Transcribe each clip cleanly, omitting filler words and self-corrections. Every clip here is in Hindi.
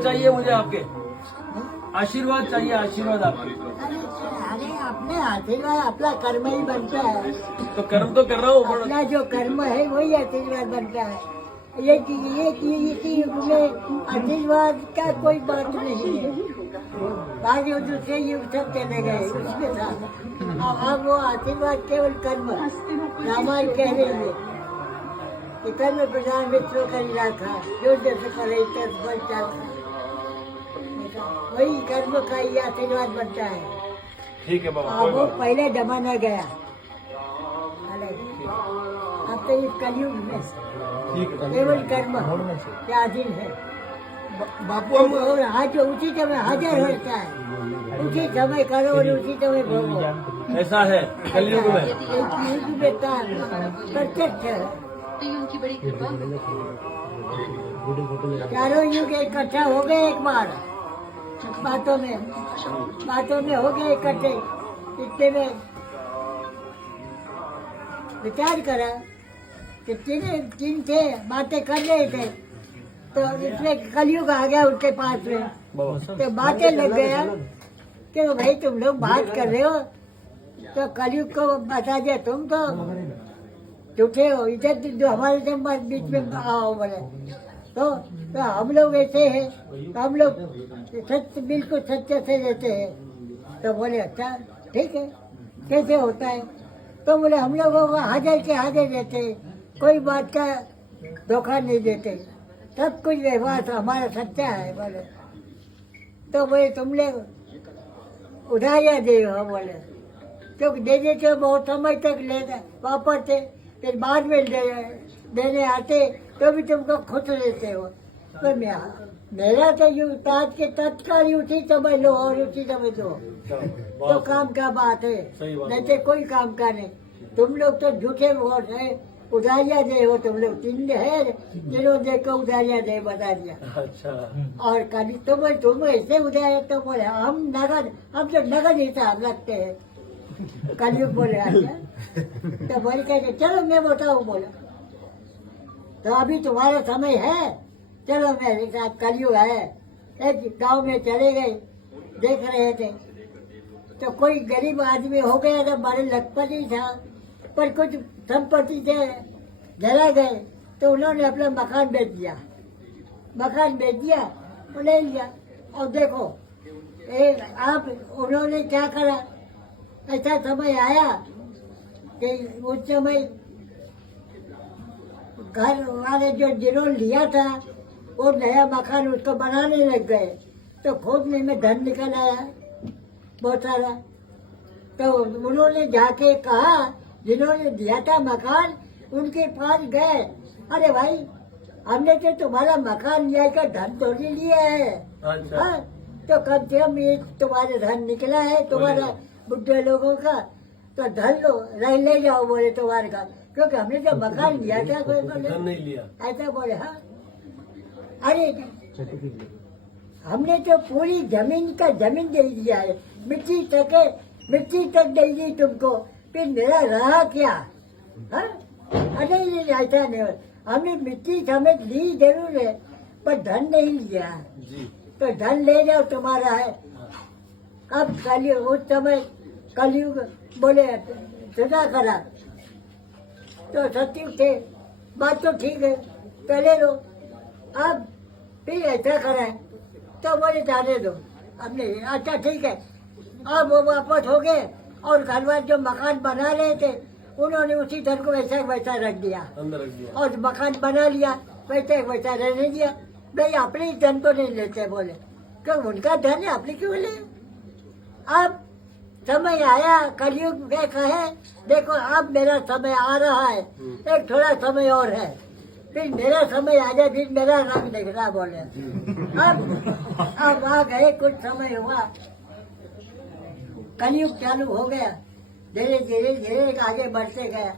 आशीर्वाद चाहिए मुझे आपके, आशीर्वाद चाहिए, आशीर्वाद आपके। अरे अपने आशीर्वाद अपना कर्म ही बनता है। तो कर्म तो कर रहा हूँ पर अपना जो कर्म है वही आशीर्वाद बनता है। ये इसी युग में आशीर्वाद का कोई बात नहीं है। बाकी दूसरे युग सब चले गए उसके साथ। अब वो आशीर्वाद केवल कर्म रामायण कह रही है कि कर्म प्रधान विश्व का इलाका जो जैसे करे तस फल चाखा। वही कर्म का ही आशीर्वाद बनता है। ठीक है बाबा, अब वो पहले जमाना गया, अब तो इस कलयुग में ठीक है केवल कर्म के अधीन है। बापू हम और आज उसी समय हाजिर होता है, उसी समय करो और उसी समय भोगो। ऐसा है कलयुग में। एक युग में प्रत्यक्ष है। चारों युग इकट्ठा हो गए एक बार बातों में हो गए इकट्ठे। इतने में विचार करा कि तीन थे बातें कर रहे थे, तो इसमें कलयुग आ गया उनके पास में। तो बातें लग गया कि भाई तुम लोग बात कर रहे हो तो कलयुग को बता दिया तुम तो झूठे हो, इधर जो हमारे से बीच में आओ बोले। तो हम लोग ऐसे हैं, तो हम लोग सत्य बिल्कुल सत्य से रहते हैं। तो बोले अच्छा ठीक है, कैसे होता है? तो बोले हम लोगों को हाजिर के हाजिर रहते हैं, कोई बात का धोखा नहीं देते, सब कुछ व्यवहार हमारा सच्चा है बोले। तो बोले तुम लोग उधारियाँ दे हो बोले, क्योंकि दे देते हो बहुत समय तक लेना वापस थे, फिर बाद में देने आते तो भी तुमको खुश रहते हो। तो मेरा तो यूँ ताज के तत्काल उसी समझ लो और उसी समझ लो तो काम का बात है, नहीं तो कोई काम का नहीं। तुम लोग तो झूठे बहुत है, उधारियाँ दे हो तुम लोग, तीन है जिन्होंने देखो उधारियाँ दे बता दिया। अच्छा और कभी तुम ऐसे उधार तो बोले हम तो नगद हिसाब रखते हैं। कलयुग बोले अच्छा, तो बोले कहते चलो मैं बताऊँ बोला, तो अभी तुम्हारा समय है, चलो मेरे साथ कलयुग है। एक गांव में चले गए, देख रहे थे तो कोई गरीब आदमी हो गया था, बड़े लखपति था, पर कुछ संपत्ति से जला गए, तो उन्होंने अपना मकान बेच दिया। मकान बेच दिया तो ले लिया। और देखो आप उन्होंने क्या करा, ऐसा समय आया कि उस समय घर वाले जो जिन्होंने लिया था वो नया मकान उसको बनाने लग गए, तो खोदने में धन निकल आया बहुत सारा। तो उन्होंने जाके कहा जिन्होंने दिया था मकान, उनके पास गए, अरे भाई हमने तो तुम्हारा मकान लिया का धन तो नहीं लिया है। अच्छा। हाँ, तो कम से कम एक तुम्हारे धन निकला है तुम्हारा बुढ़े लोगों का, तो धन लो ले जाओ बोले तुम्हारे का, क्योंकि हमने जो मकान लिया था कोई बोले धन नहीं लिया। ऐसा बोले। हाँ अरे हमने तो पूरी जमीन दे दिया है, मिट्टी तक दे दी तुमको, फिर मेरा रहा क्या? हाँ अरे ऐसा नहीं, हमने मिट्टी समेत ली जरूर है पर धन नहीं लिया। जी। तो धन ले जाओ तुम्हारा है। अब कलयुग उस समय कलयुग बोले सदा करा, तो सत्युग थे, बात तो ठीक है पहले लो, अब फिर ऐसा करा है तो बोले जाने दो। हमने अच्छा ठीक है, अब वो वापस हो गए और घर वाले जो मकान बना रहे थे उन्होंने उसी धन को वैसा रख दिया अंदर रख दिया। और मकान बना लिया, वैसा रहने दिया। भाई अपने धन को नहीं लेते बोले, क्यों उनका धन है अपने क्यों ले? अब समय आया कलयुग में कहे देखो अब मेरा समय आ रहा है, एक थोड़ा समय और है, फिर मेरा समय आ जाए, फिर मेरा रंग देखना बोले। अब आ गए, कुछ समय हुआ, कलयुग चालू हो गया, धीरे धीरे आगे बढ़ते गया,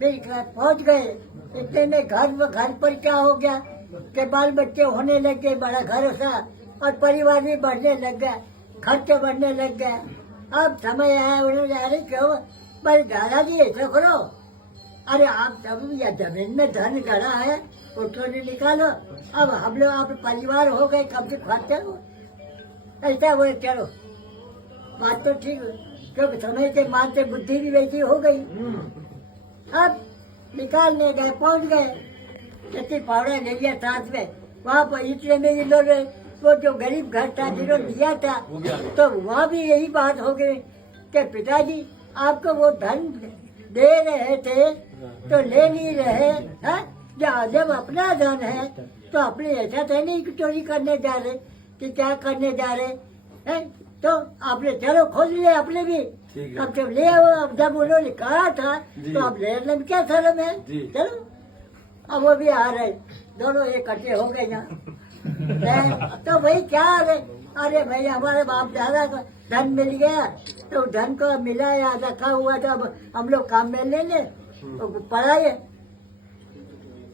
फिर पहुंच गए। इतने में घर पर क्या हो गया कि बाल बच्चे होने लग गए, बड़ा घर था और परिवार भी बढ़ने लग गया, खर्चे बढ़ने लग गए। अब समय आया, उन्होंने अरे क्यों भाई दादाजी ऐसा करो, अरे आप सब या जमीन में धन गड़ा है उठोने निकालो। अब हम लोग आप परिवार हो गए, कब से खाते हो ऐसा वो चलो बात तो ठीक है, क्योंकि समय के मान से बुद्धि भी वैसी हो गई। अब निकालने गए, पहुंच गए, जैसे फावड़ा ले लिया साथ में, वहाँ पर इतने में इन्होंने वो जो गरीब घर था जिन्होंने दिया था, तो वहाँ भी यही बात हो गई कि पिताजी आपको वो धन दे रहे थे तो ले नहीं रहे हैं, जब अपना धन है तो अपने ऐसा तो नहीं कि चोरी करने जा रहे कि क्या करने जा रहे हैं, तो आपने चलो खोल लिया अपने भी। अब जब ले आओ, अब जब उन्होंने कहा था तो अब लेने में क्या शर्म है, चलो। अब वो भी आ रहे, दोनों इकट्ठे हो गए ना। तो भाई क्या अरे भाई हमारे बाप दादा को धन मिल गया, तो धन को मिला या रखा हुआ था, अब हम लोग काम में ले ले तो पढ़ाए।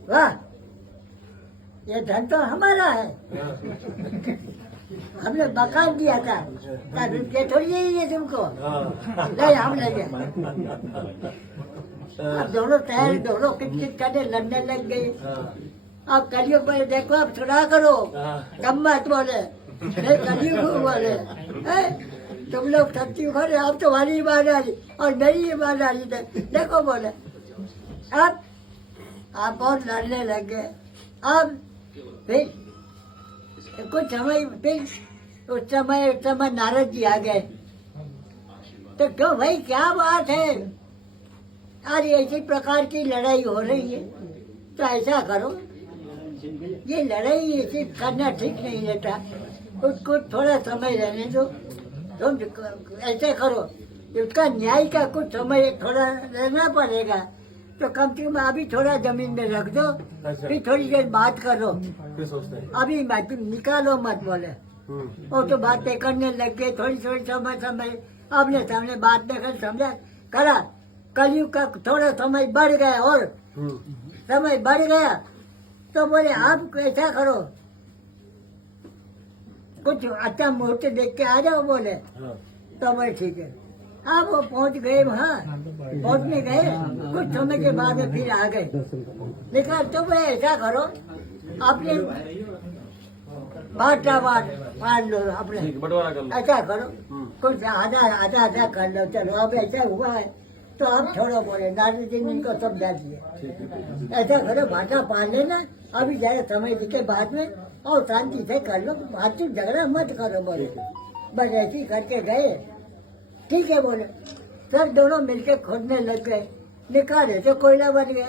वाह, ये धन तो हमारा है, हमने मकान दिया था, रुपये थोड़ी है तुमको, नहीं हम लेंगे। अब दोनों तैयार, दोनों किट करने लड़ने लग गई। अब कलयुग पर देखो, अब सुना करो, कम मत बोले, नहीं कलयुग बोले, तुम लोग सच्ची खोले, अब तुम्हारी ईमानदारी और मेरी ईमानदारी देखो बोले। अब आप बहुत लड़ने लग गए। अब फिर कुछ समय फिर उस समय नारद जी आ गए, तो क्यों भाई क्या बात है, आज ऐसी प्रकार की लड़ाई हो रही है, तो ऐसा करो, ये लड़ाई ऐसे करना ठीक नहीं रहता, उसको थोड़ा समय रहने दो, तुम ऐसे करो, उसका न्याय का कुछ समय थोड़ा रहना पड़ेगा, तो कम से कम अभी थोड़ा जमीन में रख दो, फिर थोड़ी देर बात करो, अभी मत निकालो मत बोले। वो तो बातें करने लग गए, थोड़ी थोड़ी समय अपने सामने बात देखकर समझा करा, कलयुग का थोड़ा समय बढ़ गया और समय बढ़ गया, तो बोले आप ऐसा करो, कुछ अच्छा मुहूर्त देख के आ जाओ बोले। तो बोले ठीक है। अब वो पहुंच गए, वहाँ पहुंचने गए, कुछ समय के बाद फिर आ गए, लेकिन तो बोले ऐसा करो, अपने बांट लो अपने, ऐसा करो, कुछ आधा कर लो, चलो अब ऐसा हुआ है तो अब छोड़ो बोले। नारद जी ने इनको समझा दिया, ऐसा करो बाटा पाल लेना, अभी ज्यादा समय के बाद में और शांति से कर लो, बातचीत झगड़ा मत करो बोले। बस ऐसे ही करके गए, ठीक है बोले। सब दोनों मिलके खोदने लग गए, निकाले तो कोयला बन गया,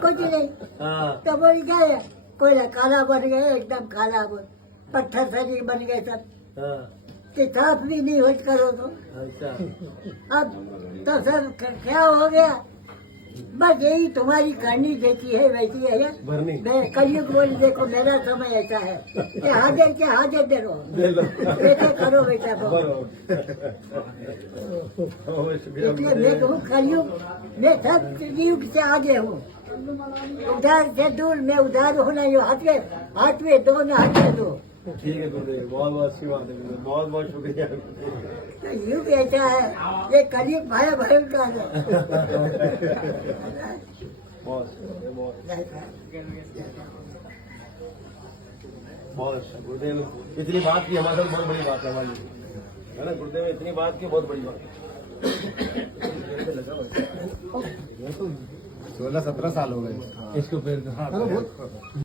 कुछ नहीं, तो बोल गए कोयला काला बन गया, एकदम काला, पत्थर सरी बन गए सब, कि साफ भी नहीं हो करो तो। अब तो सब क्या हो गया, बस यही तुम्हारी कहानी जैसी है वैसी है। मैं कलयुग बोली देखो मेरा समय ऐसा है कि हाजिर के हाजिर दे लो, वैसे करो वैसा करो। इसलिए मैं कहूँ कलयुग मैं सब युग से आगे हूँ, उधार से दूर, मैं उधार होना हाथ में दो ना हाथ में दो। ठीक है गुरुदेव, बहुत बहुत अच्छी बात है, बहुत बहुत शुक्रिया। तो युग ऐसा है, ये कलयुग भाई भयंकर है। बहुत अच्छा गुरुदेव, इतनी बात की हमारे साथ बहुत बड़ी बात है हमारी, है ना गुरुदेव, इतनी बात की बहुत बड़ी बात है। 16-17 साल हो गए इसको फिर।